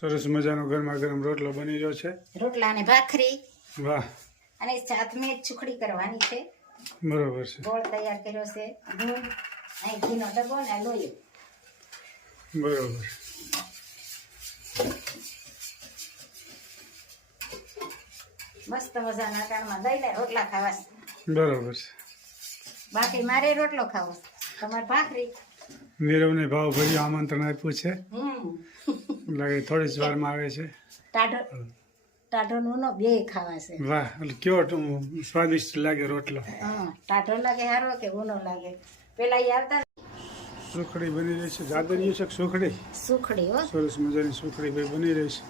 સરસ મજાનો ગરમા ગરમ રોટલો બની રહ્યો છે. રોટલા અને ભાખરી વાહ. અને સાથે ચુખડી કરવાની છે. બરોબર છે. ગોળ તૈયાર કર્યો છે. દૂધ અહીં ઘીનો ડબ્બો ને લોહી. બરોબર. મસ્ત મજાના કાળમાં દઈ લે રોટલા ખાવા બરોબર છે. બાકી મારે રોટલો ખાવો તમારે ભાખરી? નીરવને ભાવ ભર્યું આમંત્રણ આપ્યું છે. હમ. લાગે થોડી જ વારમાં આવે છે. ટાઢો ટાઢો નો બે ખાવા છે. વાહ એટલે કેવો સ્વાદિષ્ટ લાગે રોટલો. હા ટાઢો લાગે સારો કે ઉનો લાગે. પેલા એ આવતા સુખડી બની રહી છે. જાદરિયું છે સુખડી? સુખડી હો. સરસ મજાની સુખડી ભાઈ બની રહી છે.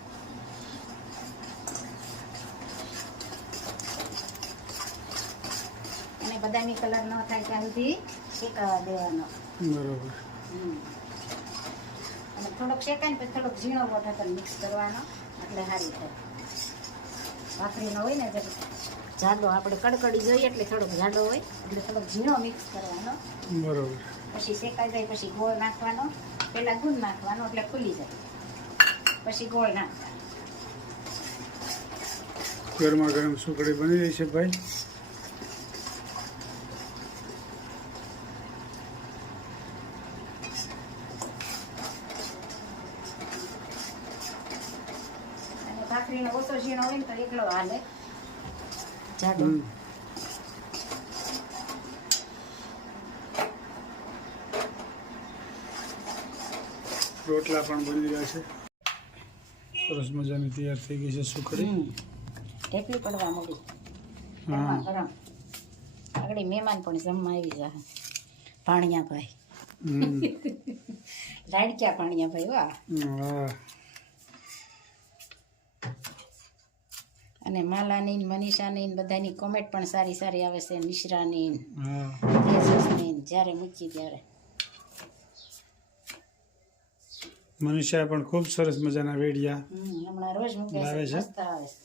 અને બદામી કલર ન થાય ત્યાં સુધી શેકાવા દેવાનો. બરોબર. હમ. થોડોક શેકાય પછી થોડોક ઝીણો વોટર મિક્સ કરવાનો એટલે સારી થાય. ભાખરીનો હોય ને જબ જાડો આપણે કડકડી જોઈએ એટલે થોડોક જાડો હોય એટલે થોડોક ઝીણો મિક્સ કરવાનો. બરોબર. પછી શેકાઈ જાય પછી ગોળ નાખવાનો. પહેલાં ગુંદ નાખવાનો એટલે ખુલી જાય. પછી ગોળ નાખવાનો. ગરમા ગરમ સુકડી બની રહી છે ભાઈ અને ભાખરીનો ઓછો ઝીણો હોય ને તો એકલો હાલે જાડો રોટલા પણ બની રહ્યા છે. સરસ મજાની તૈયાર થઈ ગઈ છે સુખડી. ઢેકલી પડવા મળી હા. ગરમ આગળ મહેમાન પણ જમવા આવી જાય ભાણિયાભાઈ. હમ. લાડક્યા ભાણિયાભાઈ વાહ વાહ. અને માલાની મનીષાની બધાની કોમેન્ટ પણ સારી સારી આવે છે. નિશરાની ને હા. તેજસની ને જ્યારે મૂકી ત્યારે. મનીષા પણ ખૂબ સરસ મજાના વેડિયા હમણાં રોજ મૂકે છે. છે? આવે છે.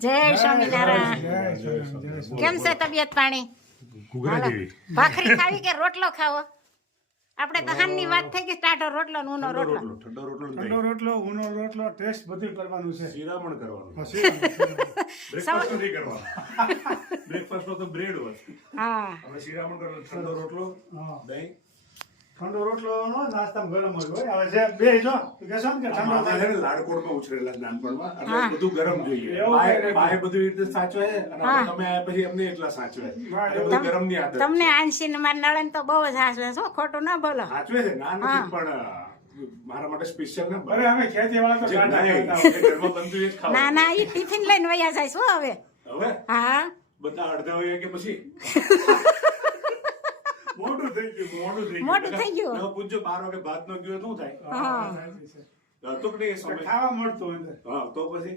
જય સ્વામિનારાયણ. કેમ છે તબિયત પાણી? ભાખરી ખાવી કે રોટલો ખાવો? આપણે તો હાનની વાત થઈ કે ટાઢો રોટલો ને ઊનો રોટલો. ઠંડો રોટલો ઠંડો રોટલો ઊનો રોટલો ટેસ્ટ બધું કરવાનું છે. શિરામણ કરવાનું. બ્રેકફાસ્ટ નથી કરવાનું. બ્રેકફાસ્ટ તો બ્રેડ હોય. હા. હવે શિરામણ કરવાનું ઠંડો રોટલો હા. દહીં ઠંડો રોટલો નો નાસ્તામાં ગરમ જ હોય. હવે જે બે જો કહેશો ને કે ઠંડો છે થાય. ને લાડકોડમાં ઉછરેલા નાનપણમાં. એટલે બધું ગરમ જોઈએ. એવું બાય બાય બધું એ રીતે સાચવે અને તમે આયા પછી એમને એટલા સાચવે. હા, બધું ગરમની આદત તમને આંશી ને મારા નળન તો બહુ જ હાસવે છો ખોટું ના બોલો. સાચવે છે ના. નથી પણ મારા માટે સ્પેશિયલ ને અરે અમે ખેતી વાળા તો ઘરમાં બનતું એ ખાવ ના ના એ ટિફિન લઈને વયા જાય શું હવે. હવે? હા. બધા અડધા હોય કે પછી? મોટું થઈ ગયું મોટું થઈ ગયું. મોટું થઈ ગયું. હવે પૂછજો બાર વાગે ભાત નો ગયો શું થાય. હા, તો કે સમય. ખાવા મળતું હા તો પછી?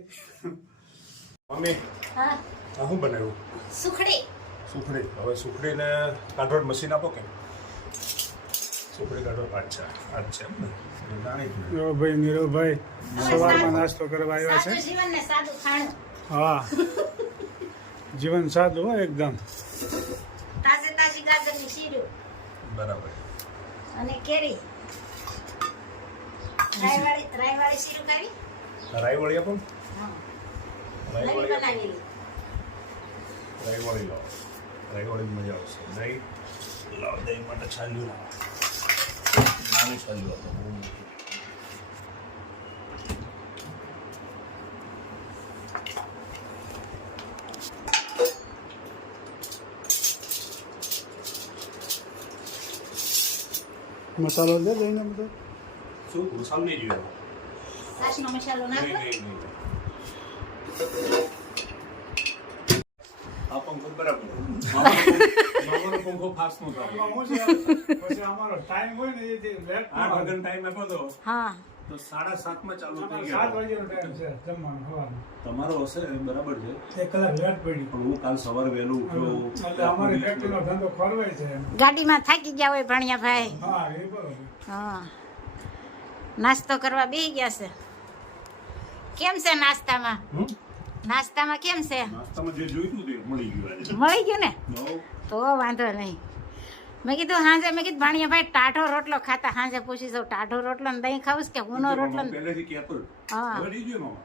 મમ્મી હા. આ શું બનાવ્યું? સુખડી. સુખડી. હવે સુખડીને કાઢોડ મશીન આપો કે? સુખડી ને? ગયું. જો ભાઈ નીરવભાઈ સવારમાં નાસ્તો કરવા આવ્યા છે. સાદું જીવન સાદું ખાણું. હા. જીવન સાદું હોય એકદમ. તાજે તાજી ગાજરની શીરું. બરાબર. અને કેરી. રાયવાળી રાયવાળી શીરું કરી? રાઈ આપો હા. રાઈ નવી વળી આપો બનાવેલી. રાઈ વળી લાવો રાઈ મજા આવશે. દહીં. લાવો દહીં માટે છાલ્યું લાવો. નાનું છાલ્યું આપો બહુ મોટું. મસાલો દે લઈને બધો. શું? મસાલો નહીં જોઈએ સાસનો મસાલો નાખો. નહીં નહીં. આ પંખો બરાબર. પંખો ફાસ્ટ નો થાય? પછી અમારો ટાઈમ હોય ને એ જે લેટ વાગ્યાનો ટાઈમ આપ્યો તો હા. તો સાડા સાતમાં ચાલુ થઈ ગયો. સાત વાગ્યાનો ટાઈમ છે જમવાનો સવારનો. તમારો હશે બરાબર છે. એક કલાક લેટ પડી. પણ હું કાલ સવારે વહેલો ઉઠ્યો એટલે અમારી ફેક્ટરીનો ધંધો ખોરવાય છે. ગાડીમાં થાકી ગયા હોય ભણ્યા ભાઈ હા એ બરાબર. હા. નાસ્તો કરવા બેસી ગયા છે. કેમ છે નાસ્તામાં? નાસ્તામાં કેમ છે? નાસ્તામાં જે જોઈતું તે મળી ગયું મળી ગયું ને? તો વાંધો નહીં. મેં કીધું હાજે મેં કીધું ભાણિયા ભાઈ ટાઢો રોટલો ખાતા. હાજે પૂછી જાઉં ટાઢો રોટલો ને દહીં ખાવું છે કે ઊનો રોટલો ને પહેલેથી કહેતો જ. હા. હવે નહીં જોયું મામા.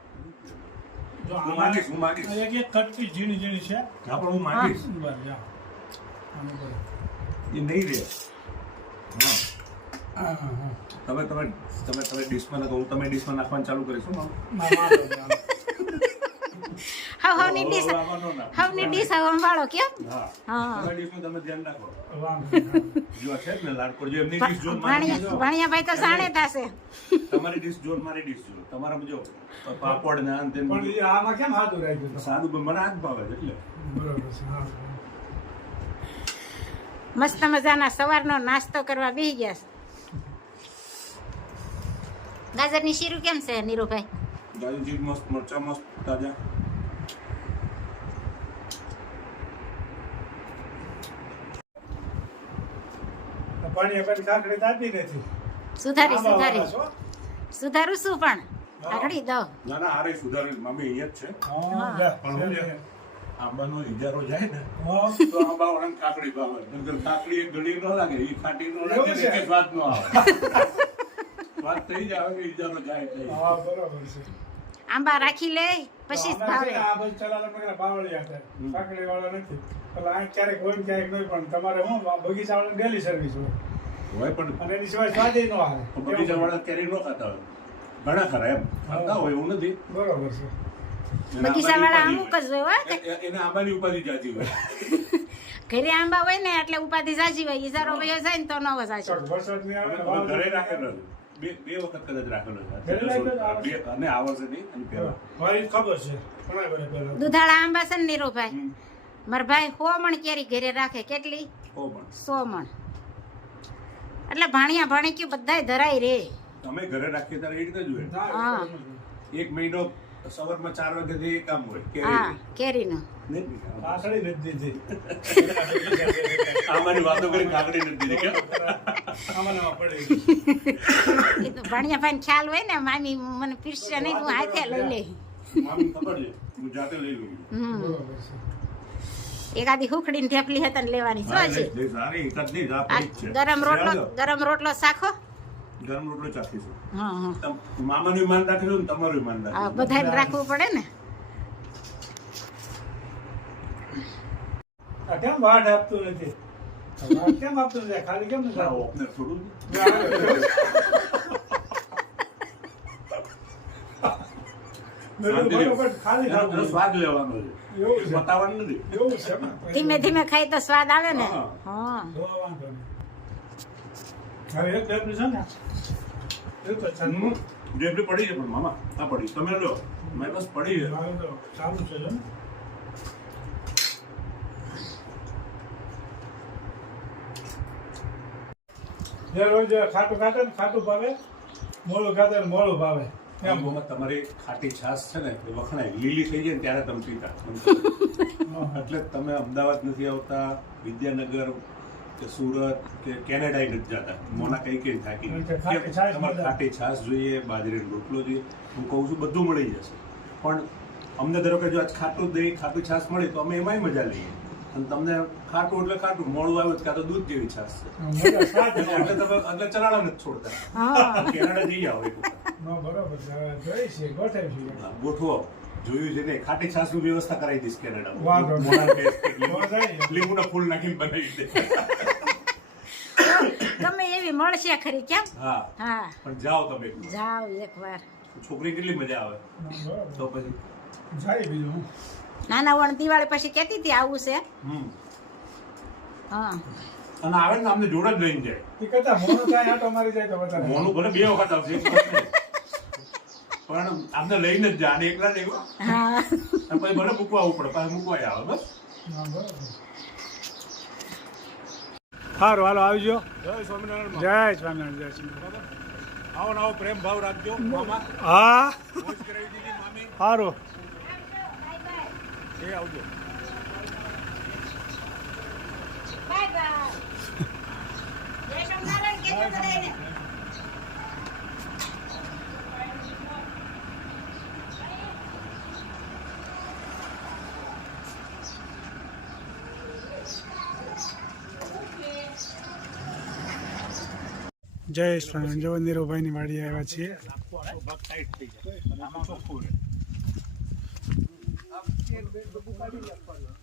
જો હું આમાં માગીશ હું માગીશ. એક એક કટકી ઝીણી ઝીણી છે. હા પણ હું માગીશ. બસ જા. આનું કરો. એ નહીં રહે હા. હા હા હા. તમે તમે તમે તમે ડીશમાં નાખો હું તમે ડીશમાં નાખવાનું ચાલુ કરીશું હાલો. હાવની ડીશ હવે ન ડીશ હાવ સંભાળો કેમ હા. હા. તમે ડીશમાં ધ્યાન રાખો. જો છે ને લાડકોડ જો એમની ડીશ જોન ભાણિયા ભાણિયા ભાઈ તો સાણે થશે તમારી ડીશ જોન મારી ડીશ જો. તમારામાં જો પાપડ ને આન પણ આમાં કેમ હાથું રાખ્યું સાદું મને આ ભાવે એટલે. બરોબર છે હા મસ્ત મજાના સવારનો નાસ્તો કરવા બેસી ગયા ગાજરની શીરું કેમ છે નીરુભાઈ? મસ્ત મરચા મસ્ત તાજા. પાણી આપણે કાકડી દાબી નથી. સુધારી આમાં સુધારી. વાળા સુધારું શું પણ? આગળી દો. ના ના આરે સુધારી મમ્મી અહીંયા જ છે. હા, પણ હું આંબાનો ઇજારો જાય ને તો આંબા વાળાને કાકડી ભાવે. નકર કાકડી એક ગળી ન લાગે એ ખાટી ન લાગે છે? કે સ્વાદ ન આવે. સ્વાદ થઈ જાય કે ઇજારો જાય હા, બરોબર છે. આંબા રાખી લે પછી ભાવે આ બાજુ ચલાલા મગરા બાવળિયા છે. કાકડી વાળા નથી. એટલે આ ક્યારેક હોય ક્યારેક નહીં પણ તમારે હું બગીચા વાળા ડેલી સર્વિસ હોય. હોય પણ અને એની સિવાય સ્વાદ ન આવે. બગીચા વાળા કેરી ન ખાતા હોય. ઘણા ખરા એમ. ખાતા હોય એવું નથી. બરોબર છે. બગીચા વાળા અમુક જ હોય એને આંબાની ઉપાધિ જાતી હોય. ઘરે આંબા હોય ને એટલે ઉપાધિ સાચી હોય. ઈજારો વયો જાય ને તો નવો વસાય વરસાદ નહીં આવે અમે ઘરે રાખેલો. બે બે વખત કદાચ રાખેલો છે. અને આ વર્ષે નહીં અને પહેલા. મારી ખબર છે. ઘણા બધા પહેલા? દુધાળા આંબા છે ને નીરુભાઈ મારા ભાઈ સો મણ કેરી ઘરે રાખે. કેટલી? સો મણ એટલે ભાણિયા ભાણી કયું બધાય ધરાય રે. તમે ઘરે રાખીએ ત્યારે એ રીતે જોઈએ હા. એક મહિનો સવારમાં ચાર વાગે થી કામ હોય કેરી. હા કેરીનું. નહીં? કાકડી નથી દીધી. આમાંની વાતો કરી કાકડી નથી દીધી એ તો ભાણિયા ભાઈ ખ્યાલ હોય ને મામી મને પીરસે નહીં હું હાથે લઈ લે એકાદી હુખડીને ઢેફલી હતા ને લેવાની. શું હજી. ગરમ રોટલો ગરમ રોટલો શાખો? ગરમ રોટલો ચાખીશું હા હા મામાનું માન રાખીશું ને તમારું માન આ રાખીશું બધાને રાખવું પડે ને. કેમ વાટ આપતું નથી? કેમ આપતું નથી ખાલી કેમ નથી આ આપતું? ઓપનર થોડું બધું બરોબર ખાલી એનો- એનો ખાવું સ્વાદ લેવાનો છે એવું છે. બતાવવાનું નથી એવું છે એમ ને? ધીમે ધીમે ખાઈ તો સ્વાદ આવે ને હા. હા તો વાંધો નહીં. હવે એક ડબલું છે ને એ તો છે ને. હમ. જેટલી પડી છે પણ મામા આ પડી તમે લો મારી પાસે પડી છે મારું તો ચાલુ છે જો જે રોજ ખાટું ખાતે ને ખાટું ભાવે મોળું ખાતે ને મોળું ભાવે. એમ. તમારી ખાટી છાશ છે ને એ વખણાય. લીલી થઈ જાય ને ત્યારે તમે પીતા. એટલે તમે અમદાવાદ નથી આવતા વિદ્યાનગર કે સુરત કે કેનેડા નથી જતા. મોના કઈ કઈ થાકી તમારે ખાટી છાશ જોઈએ બાજરીનો રોટલો જોઈએ. હું કહું છું બધું મળી જશે. પણ અમને ધારો કે જો આજ ખાટું દહીં ખાટું છાશ મળે તો અમે એમાંય મજા લઈએ. અને તમને ખાટું એટલે ખાટું મોડું આવ્યું કાં તો દૂધ જેવી છાશ છે. એટલે તમે એટલે ચરાડા નથી છોડતા. કેનેડા જઈ આવો એક ગોઠવો જોયું છે ને ખાટી છાશની વ્યવસ્થા કરાવી દઈશ કેનેડા. લીંબુના ફૂલ નાખીને બનાવી દે. તમે એવી મળશે ખરી કેમ? હા. હા. પણ જાઓ તમે જાઓ એકવાર. છોકરી કેટલી મજા આવે. બરોબર. તો પછી. જાય બીજું. હું. નાના વણ દિવાળી પછી કેતી હતી આવું છે. હા. અને આવે ને અમને જોડે જ લઈને જાય. એ કરતા મોનો થાય આટો મારી જાય તો વધારે. મોનું ભલે બે વખત આવશે. પણ આમને લઈને જ જાય એકલા ને હા. અને પછી ભલે મૂકવા આવવું પડે પાછું મૂકવા આવે બસ. સારું હાલો આવી આવજો. જય સ્વામિનારાયણ જય સ્વામિનારાયણ જય સ્વામિનારાયણ. આવો ને આવો પ્રેમ ભાવ રાખજો મામા. હા. સારું એ આવજો. Bye bye. જય સ્વામિનારાયણ કહેજો બધાયને. જય સ્વામી જો નીરુભાઈની વાડી આવ્યા છીએ. się do bukalenia wpadła.